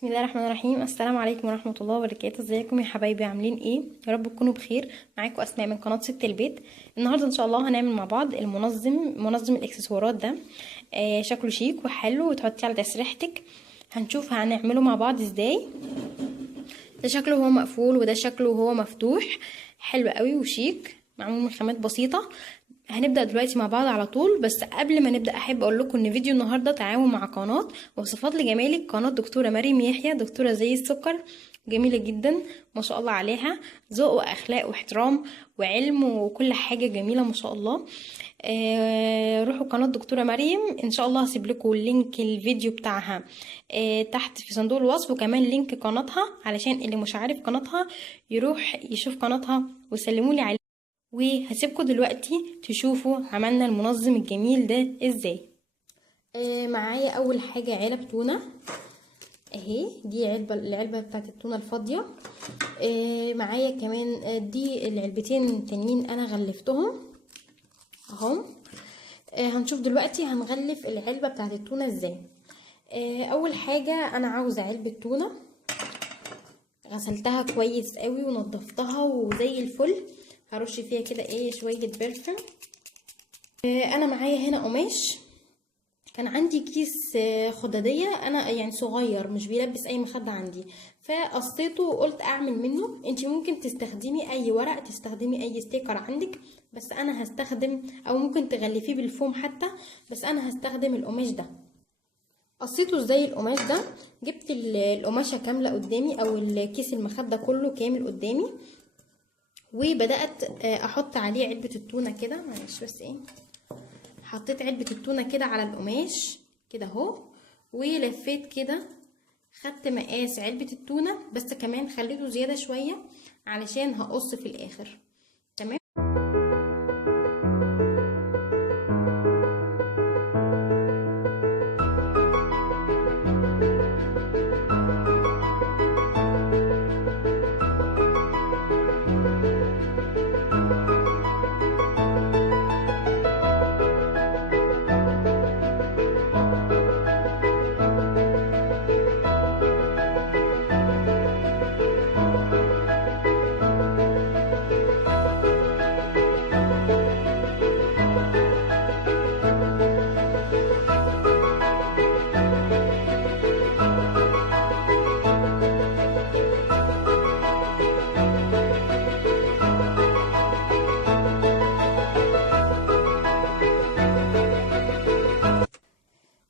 بسم الله الرحمن الرحيم. السلام عليكم ورحمه الله وبركاته. ازيكم يا حبايبي؟ عاملين ايه؟ يا رب تكونوا بخير. معاكم اسماء من قناه ست البيت. النهارده ان شاء الله هنعمل مع بعض منظم الاكسسوارات ده. شكله شيك وحلو وتحطيه على تسريحتك. هنشوف هنعمله مع بعض ازاي. ده شكله هو مقفول وده شكله هو مفتوح. حلو قوي وشيك، معمول من خامات بسيطه. هنبدأ دلوقتي مع بعض على طول. بس قبل ما نبدأ احب اقول لكم ان فيديو النهارده تعاون مع قناه وصفات لجمالك، قناه دكتوره مريم يحيى، دكتوره زي السكر، جميله جدا ما شاء الله عليها، ذوق واخلاق واحترام وعلم وكل حاجه جميله ما شاء الله. روحوا قناه دكتوره مريم، ان شاء الله هسيب لكم لينك الفيديو بتاعها تحت في صندوق الوصف، وكمان لينك قناتها علشان اللي مش عارف قناتها يروح يشوف قناتها وسلموا لي عليه. وهسيبكم دلوقتي تشوفوا عملنا المنظم الجميل ده ازاي. معايا اول حاجه علب تونه اهي، دي العلبه بتاعت التونه الفاضيه. معايا كمان دي العلبتين التانيين انا غلفتهم اهم. هنشوف دلوقتي هنغلف العلبه بتاعت التونه ازاي. اول حاجه انا عاوزه علبه تونه غسلتها كويس قوي ونضفتها وزي الفل. هرش فيها كده شويه برفان. انا معايا هنا قماش، كان عندي كيس خداديه انا يعني صغير مش بيلبس اي مخده عندي، فقصيته وقلت اعمل منه. انتي ممكن تستخدمي اي ورق، تستخدمي اي ستيكر عندك، بس انا هستخدم، او ممكن تغلفيه بالفوم حتى، بس انا هستخدم القماش ده. قصيته ازاي القماش ده؟ جبت القماشه كامله قدامي، او الكيس المخده كله كامل قدامي، وبدات احط عليه علبه التونه كده. معلش بس حطيت علبه التونه كده على القماش كده اهو، ولفيت كده، خدت مقاس علبه التونه، بس كمان خليته زياده شويه علشان هقص في الاخر. تمام.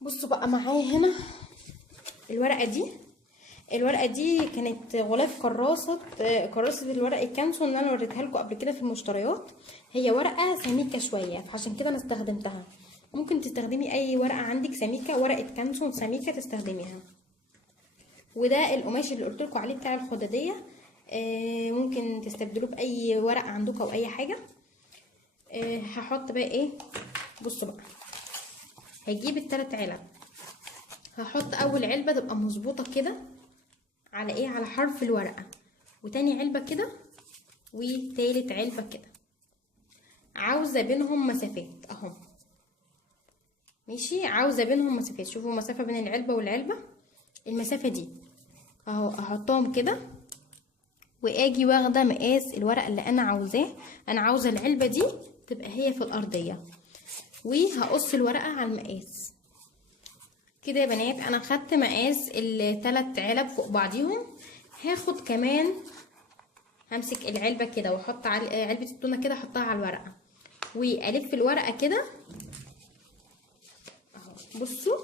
بصوا بقى معايا هنا الورقه دي كانت غلاف كراسه الورق الكانسون اللي انا وريتها لكم قبل كده في المشتريات. هي ورقه سميكه شويه فعشان كده انا استخدمتها. ممكن تستخدمي اي ورقه عندك سميكه، ورقه كانسون سميكه تستخدميها. وده القماش اللي قلت لكم عليه بتاع الخداديه، ممكن تستبدلوه باي ورقه عندكم او اي حاجه. هحط بقى بصوا بقى، هجيب الثلاث علب، هحط اول علبه تبقى مظبوطه كده على على حرف الورقه، وتاني علبه كده، وتالت علبه كده. عاوزه بينهم مسافات اهو، ماشي؟ عاوزه بينهم مسافات. شوفوا مسافه بين العلبه والعلبه، المسافه دي اهو. احطهم كده واجي واخده مقاس الورقه اللي انا عاوزاه. انا عاوزه العلبه دي تبقى هي في الارضيه، وهقص الورقه على المقاس كده يا بنات. انا خدت مقاس الثلاث علب فوق بعضيهم. هاخد كمان، همسك العلبه كده واحط على علبه التونه كده، احطها على الورقه والف الورقه كده اهو. بصوا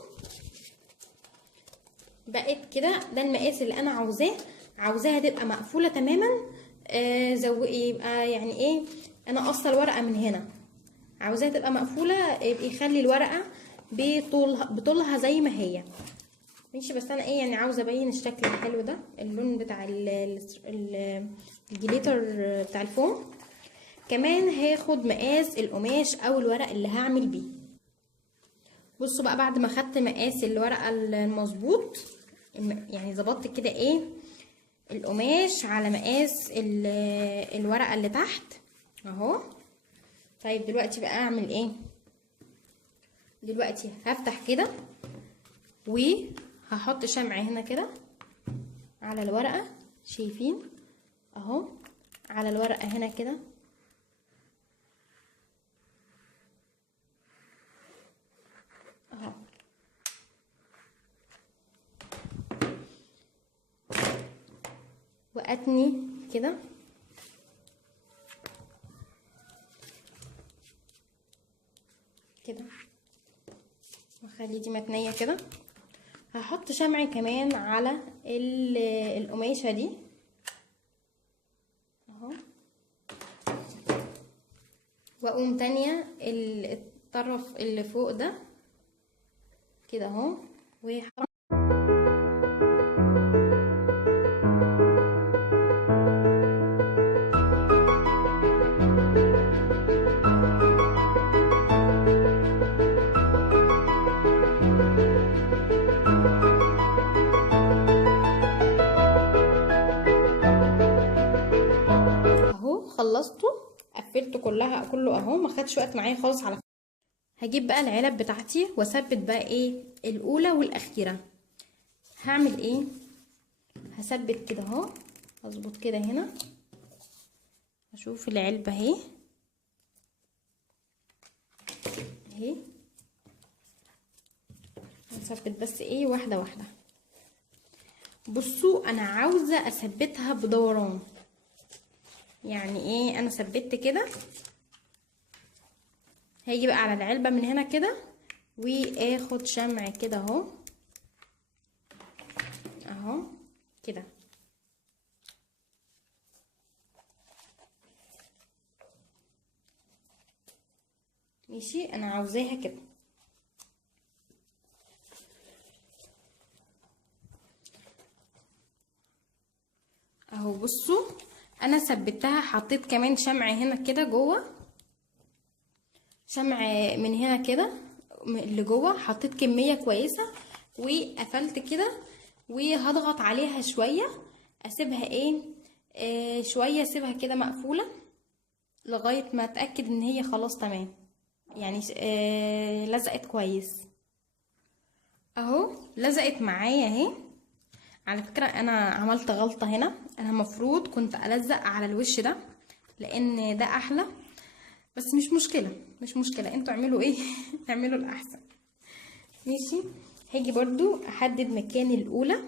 بقت كده، ده المقاس اللي انا عاوزاها تبقى مقفوله تماما. يبقى يعني انا قصه الورقه من هنا، عاوزاها تبقى مقفوله، يبقى يخلي الورقه بطولها زي ما هي، ماشي؟ بس انا يعني عاوزه ابين الشكل الحلو ده، اللون بتاع الجليتر بتاع الفوم. كمان هاخد مقاس القماش او الورق اللي هعمل بيه. بصوا بقى، بعد ما خدت مقاس الورقه المظبوط، يعني ظبطت كده القماش على مقاس الورقه اللي تحت اهو. طيب دلوقتي بقى اعمل دلوقتي هفتح كده وهحط شمع هنا كده على الورقة، شايفين اهو على الورقة هنا كده اهو. واتني كده كده، واخلي دي متنيه كده. هحط شمع كمان على القماشه دي اهو، واقوم تانية الطرف اللي فوق ده كده اهو، خلصته قفلته كله اهو، ما خدش وقت معايا خالص. على هجيب بقى العلب بتاعتي واثبت بقى ايه الاولى والاخيره. هعمل ايه؟ هثبت كده اهو، هظبط كده هنا، اشوف العلبه اهي اهي، هثبت بس ايه واحده واحده. بصوا انا عاوزه اثبتها بدوران، يعني ايه؟ انا ثبت كده، هاجي بقى على العلبه من هنا كده واخد شمع كده اهو اهو كده، ماشي. انا عاوزاها كده اهو. بصوا انا ثبتها، حطيت كمان شمع هنا كده جوه، شمع من هنا كده اللي جوه، حطيت كميه كويسه وقفلت كده، وهضغط عليها شويه، اسيبها ايه شويه، اسيبها كده مقفوله لغايه ما اتاكد ان هي خلاص تمام، يعني لزقت كويس اهو. لزقت معايا اهي. على فكره انا عملت غلطه هنا، انا المفروض كنت الزق على الوش ده لان ده احلى، بس مش مشكله مش مشكله، انتوا اعملوا ايه اعملوا الاحسن، ماشي. هاجي برضو احدد مكان الاولى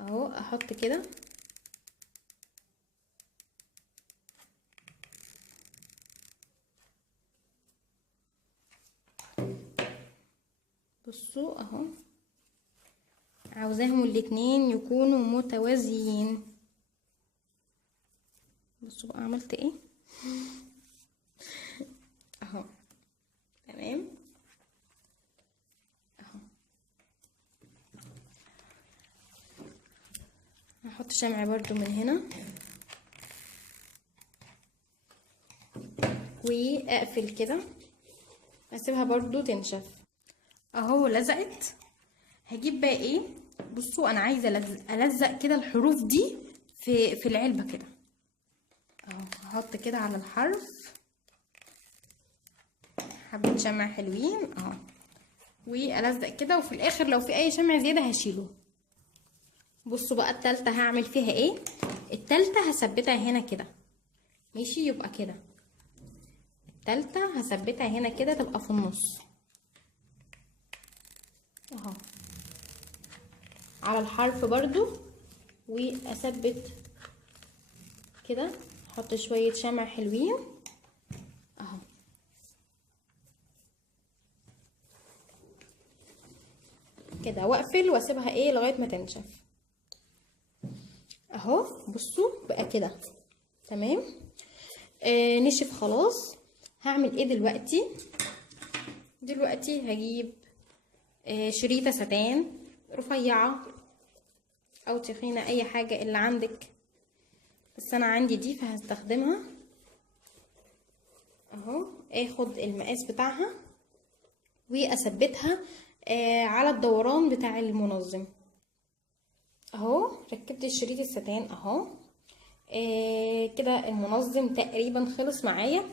اهو، احط كده بصوا اهو، عاوزاهم الاتنين يكونوا متوازيين. بصوا بقى عملت ايه اهو، تمام اهو. هحط شمع برضو من هنا واقفل كده، اسيبها برضو تنشف اهو. لزقت. هجيب بقى ايه، بصوا انا عايزه الزق كده الحروف دي في العلبه كده اهو. هحط كده على الحرف حبه شمع حلوين اهو، والزق كده، وفي الاخر لو في اي شمع زياده هشيله. بصوا بقى التالتة هعمل فيها ايه. التالتة هثبتها هنا كده، ماشي، يبقى كده التالتة هثبتها هنا كده تبقى في النص اهو، على الحرف برضو، واثبت كده، احط شوية شمع حلوين اهو كده، واقفل واسيبها ايه لغاية ما تنشف اهو. بصوا بقى كده تمام. نشف خلاص. هعمل ايه دلوقتي؟ هجيب شريطة ستان رفيعة او تخينة، اي حاجة اللي عندك، بس انا عندي دي فهستخدمها اهو. اخد المقاس بتاعها واثبتها على الدوران بتاع المنظم اهو. ركبت الشريط الستان اهو. كده المنظم تقريبا خلص معايا.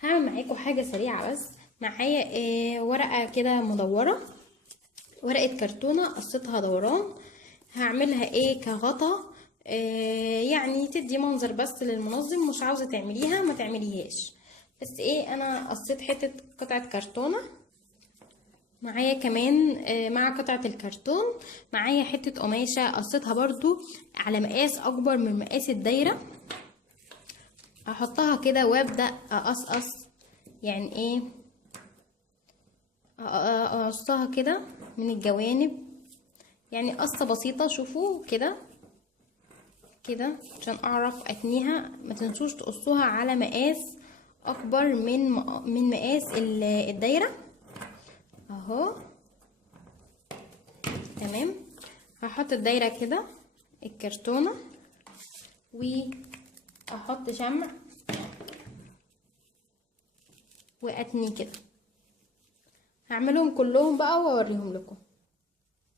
هعمل معاكم حاجة سريعة بس. معايا ورقة كده مدورة، ورقة كرتونة قصتها دوران، هعملها ايه كغطا، يعني تدي منظر بس للمنظم. مش عاوزه تعمليها ما تعمليهاش، بس ايه انا قصيت حته قطعه كرتونه معايا كمان. مع قطعه الكرتون معايا حته قماشه قصيتها برضو على مقاس اكبر من مقاس الدايره. احطها كده وابدا اقصقص، يعني ايه اقصها كده من الجوانب، يعني قصه بسيطه. شوفوا كده كده عشان اعرف اتنيها. ما تنسوش تقصوها على مقاس اكبر من مقاس الدايره اهو. تمام. هحط الدايره كده الكرتونه واحط شمع واتني كده. هعملهم كلهم بقى واوريهم لكم.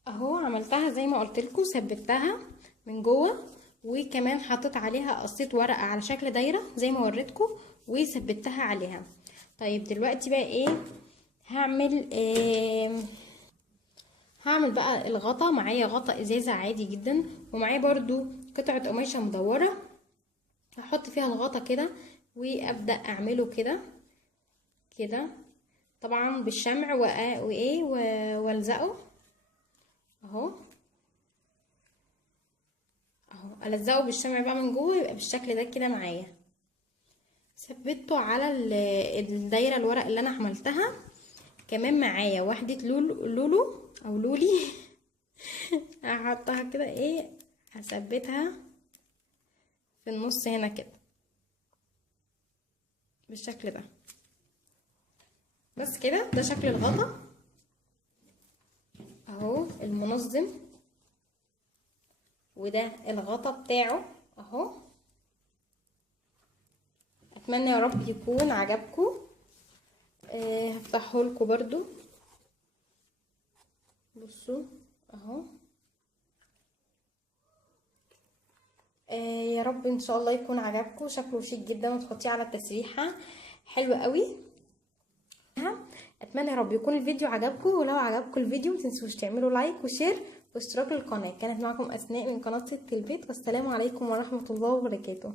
اهو عملتها زي ما قلت لكم، ثبتها من جوه، وكمان حطيت عليها قصيت ورقه على شكل دايره زي ما وريتكم وثبتها عليها. طيب دلوقتي بقى ايه هعمل بقى الغطا. معايا غطا ازازه عادي جدا، ومعايا برضو قطعه قماشه مدوره. هحط فيها الغطا كده وابدا اعمله كده كده، طبعا بالشمع وايه والزقه اهو اهو. الزقه بالشمع بقى من جوه يبقى بالشكل ده كده معايا. ثبته على الدايره الورق اللي انا عملتها. كمان معايا واحده لولو او لولي هحطها كده ايه، هثبتها في النص هنا كده بالشكل ده. بس كده ده شكل الغطا اهو المنظم، وده الغطا بتاعه اهو. اتمنى يا رب يكون عجبكم. هفتحه لكم برضو، بصوا اهو. يا رب ان شاء الله يكون عجبكم. شكله شيك جدا وتحطيه على التسريحه حلو قوي. اتمنى يا رب يكون الفيديو عجبكم، ولو عجبكم الفيديو متنسوش تعملوا لايك وشير واشتراك للقناه. كانت معكم اسماء من قناه ست البيت، والسلام عليكم ورحمه الله وبركاته.